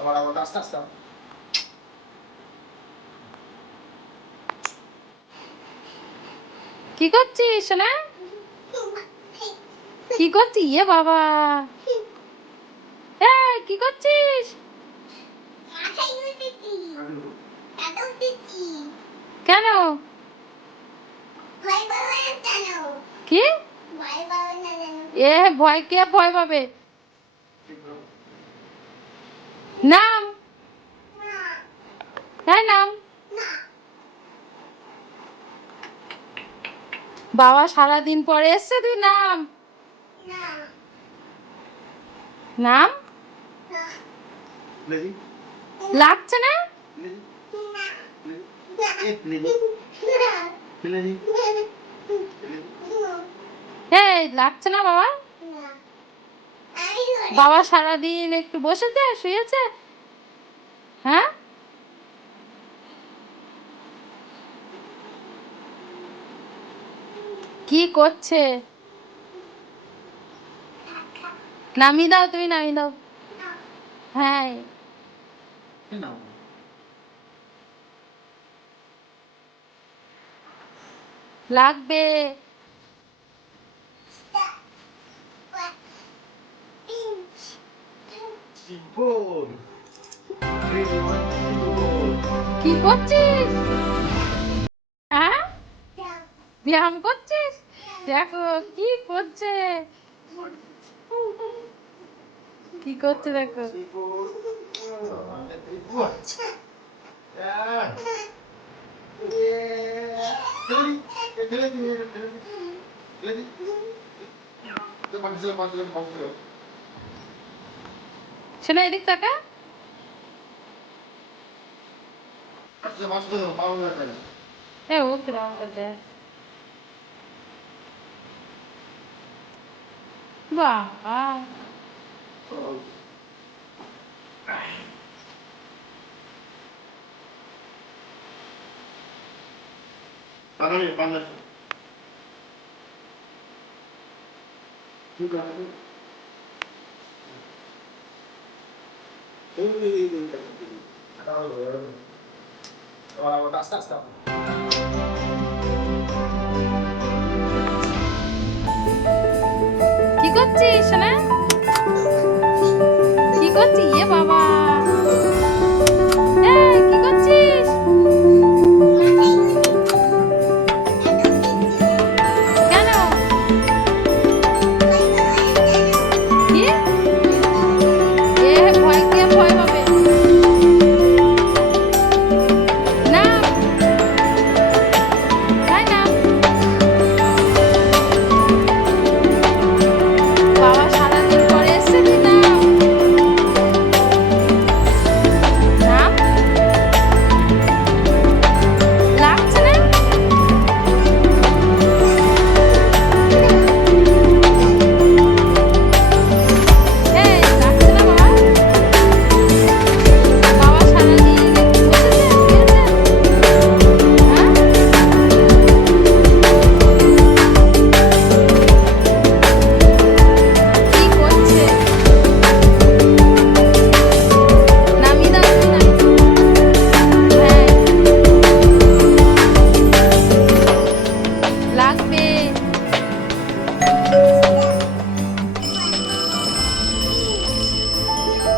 আবার আবার আস্তে আস্তে কি করছিস সোনা? কি করছিস ইয়ে বাবা? এই কি করছিস? কেন? কি? এ ভয় কে ভয় পাবে? নাম? হ্যাঁ নাম? বাবা সারাদিন পরে এসছে তুই? নাম? নাম? লাগছে না? এই লাগছে না বাবা? বাবা সারাদিন একটু বসেছে শুয়েছে? হ্যাঁ? কি করছে? নামিয়ে দাও তুমি, নামিয়ে দাও। হ্যাঁ। লাগবে। কি করছিস? হ্যাঁ? ব্যায়াম করছিস? দেখো কি করছে? কি করছে দেখো? শোনা এদিক তাকা এ ও কিরম করছে কি করছিস কি করছিস? ইয়ে বাবা।